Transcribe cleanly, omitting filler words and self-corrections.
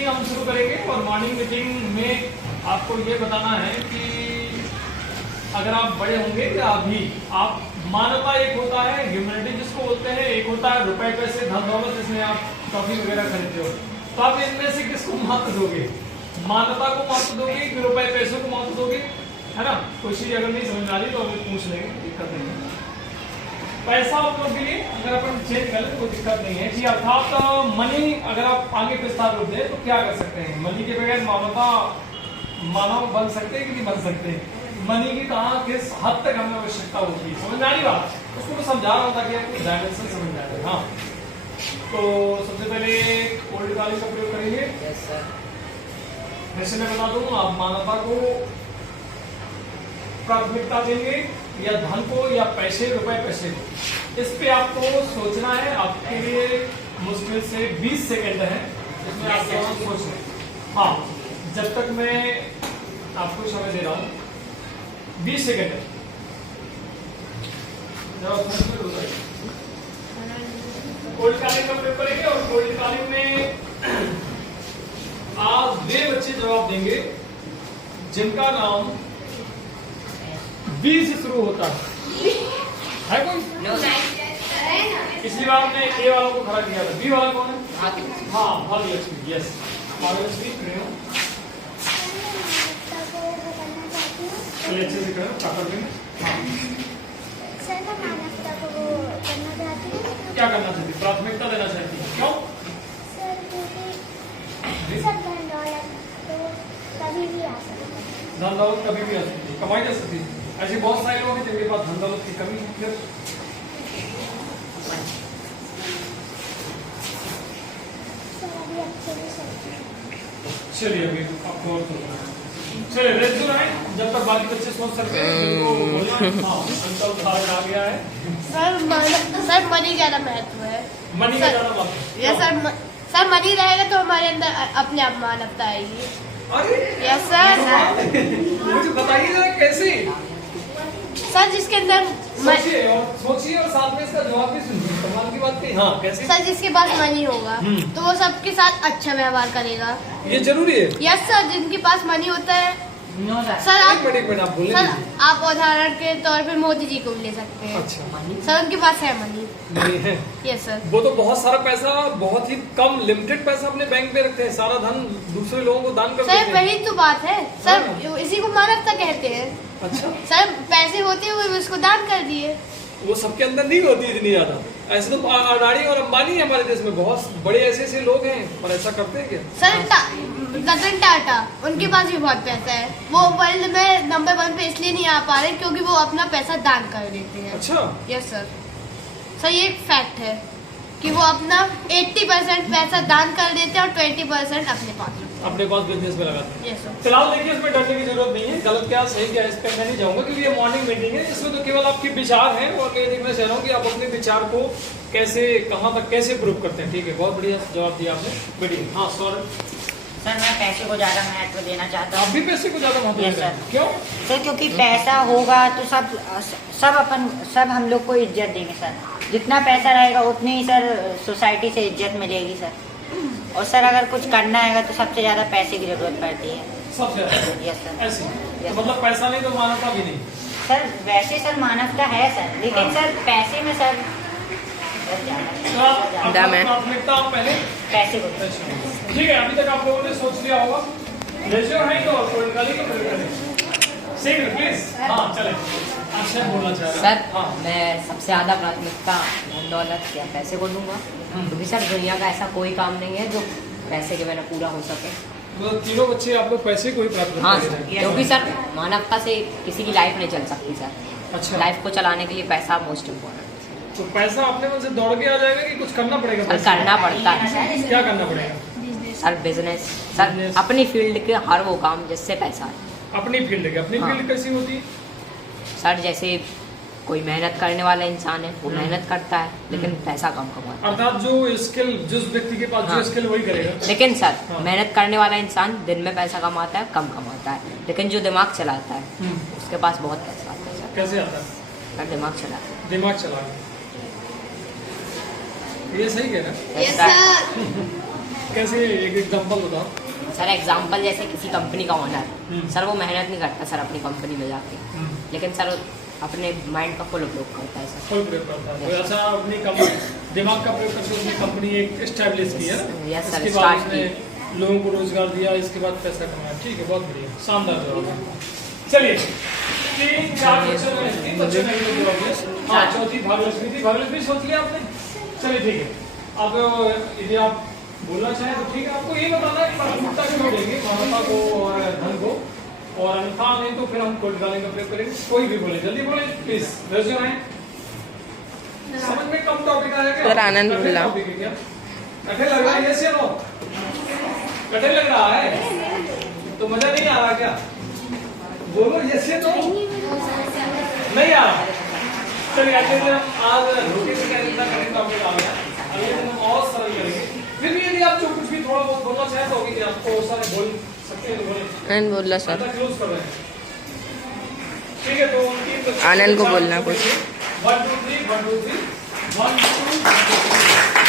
Meeting हम शुरू करेंगे और मॉर्निंग मीटिंग में आपको ये बताना है कि अगर आप बड़े होंगे या अभी आप मानवता एक होता है, ह्यूमैनिटी जिसको बोलते हैं, एक होता है रुपए पैसे धन दौलत जिसमें आप टॉफी वगैरह खरीदते हो, तो आप इनमें से किसको महत्व दोगे? मानवता को महत्व दोगे कि रुपए पैसों को महत्व दोगे? है ना? कोई चीज अगर नहीं समझ में आ रही तो अभी पूछ लेंगे, दिक्कत नहीं है। पैसा आप लोग के लिए अगर अपन चेंज कर ले तो कोई दिक्कत नहीं है जी। अर्थात मनी अगर आप आगे विस्तार रूप दें तो क्या कर सकते हैं? मनी के बगैर मानवता मानव बन सकते हैं कि नहीं बन सकते? मनी की कहाँ किस हद तक हमें आवश्यकता होती है, समझ में आ रही बात? उसको तो समझा रहा हूँ ताकि आपको डायमेंशन समझ में आ जाए। हाँ, तो सबसे पहले ओल्ड कॉलेज का प्रयोग करेंगे। Yes sir. वैसे मैं बता दूं, आप मानवता को प्राथमिकता देंगे या धन को या पैसे, रुपए पैसे को, इस पे आपको सोचना है। आपके लिए मुश्किल से 20 सेकंड है, इसमें आप सोच लें। हाँ, जब तक मैं आपको समय दे रहा हूँ 20 सेकंड है। ओल्ड कॉलेज का प्रयोग करेंगे और ओल्ड कॉलेज में आज वे बच्चे जवाब देंगे जिनका नाम बी से शुरू होता है कोई? पिछली बार हमने ए वालों को खड़ा किया था। बी वाला कौन है? हाँ, भाग्यलक्ष्मी। यस, भाग्यलक्ष्मी प्रेम। चलिए अच्छे से करो, क्या कर देंगे? सर मैं मानवता को करना चाहती हूँ। क्या करना चाहती? प्राथमिकता देना चाहती है। क्यों? सर क्योंकि सब धन दौलत तो कभी भी आ सकता है। धन दौलत कभी भी आ सकती है, कमाई जा सकती है। ऐसे बहुत सारे लोग हैं जिनके पास धन दौलत की कमी है। फिर सर अभी अच्छे से सोचती हूँ। चलिए अभी आपको और चलिए रेस्ट जो है, जब तक बाकी बच्चे सोच सकते हैं उनको बोलना। हाँ, अंतर आ गया है। सर मनी ज्यादा महत्व है। मनी का ज्यादा महत्व। यस सर मनी रहेगा तो हमारे अंदर अपने आप मानवता आएगी। अरे यस सर। मुझे बताइए जरा कैसे? सर जिसके अंदर सोचिए और साथ में इसका जवाब भी सुनिए। कमाल की बात है। हाँ, कैसे? सर जिसके पास मनी होगा तो वो सबके साथ अच्छा व्यवहार करेगा। ये जरूरी है। यस सर, जिनके पास मनी होता है सर एक मिनट आप बोले। सर आप उदाहरण के तौर पे मोदी जी को भी ले सकते हैं। अच्छा, सर उनके पास है मनी। नहीं है? Yes sir. वो तो बहुत सारा पैसा, बहुत ही कम लिमिटेड पैसा अपने बैंक में रखते हैं, सारा धन दूसरे लोगों को दान कर देते सर हैं। वही तो बात है सर, इसी को मानवता कहते हैं। अच्छा, सर पैसे होते हुए भी उसको दान कर दिए। वो सबके अंदर नहीं होती इतनी ज्यादा। ऐसे तो अडानी और अंबानी है हमारे देश में, बहुत बड़े ऐसे लोग हैं, पर ऐसा करते हैं क्या? सर रतन टाटा, उनके पास भी बहुत पैसा है। वो वर्ल्ड में नंबर 1 पे इसलिए नहीं आ पा रहे क्योंकि वो अपना पैसा दान कर देते हैं। अच्छा, यस सर। सर ये एक फैक्ट है कि वो अपना 80% पैसा दान कर देते हैं और 20% अपने पास रखते हैं। अपने पास बिजनेस में लगाते हैं। Yes sir. फिलहाल देखिए, इसमें डरने की जरूरत नहीं है। गलत क्या सही क्या इस पर मैं नहीं जाऊंगा क्योंकि ये मॉर्निंग मीटिंग है। इसमें तो केवल आपके विचार हैं और मैं देखना चाह रहा हूँ कि आप अपने विचार को कैसे, कहाँ तक कैसे प्रूव करते हैं। ठीक है, बहुत बढ़िया जवाब दिया आपने। बढ़िया। हाँ सौरभ। सर मैं पैसे को ज्यादा महत्व देना चाहता आप हूँ। भी पैसे को ज्यादा महत्व Yes, देते हैं? sir. क्यों? सर क्योंकि पैसा होगा तो सब हम लोग को इज्जत देंगे सर। जितना पैसा रहेगा उतनी ही सर सोसाइटी से इज्जत मिलेगी सर। और सर अगर कुछ करना है तो सबसे ज्यादा पैसे की जरूरत पड़ती है। सबसे ज्यादा? Yes sir. ऐसे तो मतलब पैसा नहीं तो मानवता भी नहीं? सर वैसे सर मानवता है सर, लेकिन सर पैसे में सर दम है। प्राथमिकता आप पहले पैसे को। ठीक है, अभी तक आप लोगों ने सोच लिया होगा। रेज़ योर हैंड और कोई निकालिए के प्रयोग करें। Same please. हाँ चले, अच्छा बोलना चाह रहे हैं। सर हाँ, मैं सबसे ज़्यादा प्राथमिकता धन दौलत या पैसे को दूंगा क्योंकि सर दुनिया का ऐसा कोई काम नहीं है जो पैसे के बिना पूरा हो सके। मतलब तीनों बच्चे आप लोग पैसे को ही प्राप्त हाँ कर सर, रहे हैं। क्योंकि सर मानवता से किसी की लाइफ नहीं चल सकती सर। अच्छा, लाइफ को चलाने के लिए पैसा मोस्ट इम्पोर्टेंट। तो पैसा अपने मन से दौड़ के आ जाएगा कि कुछ करना पड़ेगा? सर पैसे? करना पड़ता है सर। क्या करना पड़ेगा? सर बिजनेस, सर अपनी फील्ड के हर वो काम जिससे पैसा है। अपनी फील्ड के? अपनी हाँ। फील्ड कैसी होती है? सर जैसे कोई मेहनत करने वाला इंसान है वो मेहनत करता है लेकिन पैसा कम कमाता है। अर्थात जो स्किल, जिस व्यक्ति के पास जो हाँ। स्किल वही करेगा। लेकिन सर हाँ। मेहनत करने वाला इंसान दिन में पैसा कमाता है, कम कमाता है, लेकिन जो दिमाग चलाता है उसके पास बहुत पैसा आता है सर। कैसे आता है? सर दिमाग चलाता है। दिमाग चला के। ये सही कह रहा है। Yes sir. कैसे एक एग्जांपल बताओ। सर एग्जाम्पल जैसे किसी कंपनी का ओनर, हम्म। सर वो मेहनत नहीं करता सर अपनी कंपनी में जाके, लेकिन सर अपने माइंड का फुल उपयोग करता है सर। फुल प्रयोग करता है, तो ऐसा अपनी दिमाग का प्रयोग करके उसने कंपनी एक एस्टैब्लिश की है ना। Yes, sir, इसके बाद start उसने लोगों को रोजगार दिया, इसके बाद पैसा कमाया। ठीक है, बहुत बढ़िया, शानदार जवाब है। चलिए 3-4 बच्चों में 3 बच्चों में जवाब दिया। हाँ, चौथी भाग्यलक्ष्मी थी। भाग्यलक्ष्मी सोच लिया आपने? चलिए ठीक है। अब यदि आप बोलना चाहें तो ठीक है, आपको ये बताना है कि प्राथमिकता क्यों देंगे मानवता को और धन को, और अन्यथा नहीं तो फिर हम कोर्ट गाली का प्रयोग करेंगे। कोई भी बोले, जल्दी बोले प्लीज। समझ में कम टॉपिक आया क्या? सर, आनंद बोला। कठिन लग रहा है? यस या नो? कठिन लग रहा है तो मजा नहीं आ रहा क्या? बोलो यस या नो। नहीं आ रहा? चलिए अगले दिन हम आज रोटी से क्या जितना कठिन टॉपिक आ गया, अगले दिन हम और सरल करेंगे। फिर भी यदि आप जो कुछ भी थोड़ा बहुत बोलना चाहे तो होगी, आपको सारे बोल सकते हैं तो बोले। आनंद बोला सर, क्लोज कर रहे हैं। ठीक है, तो 3 बच्चे आनंद को बोलना कुछ। 1 2 3 1 2 3 1 2 3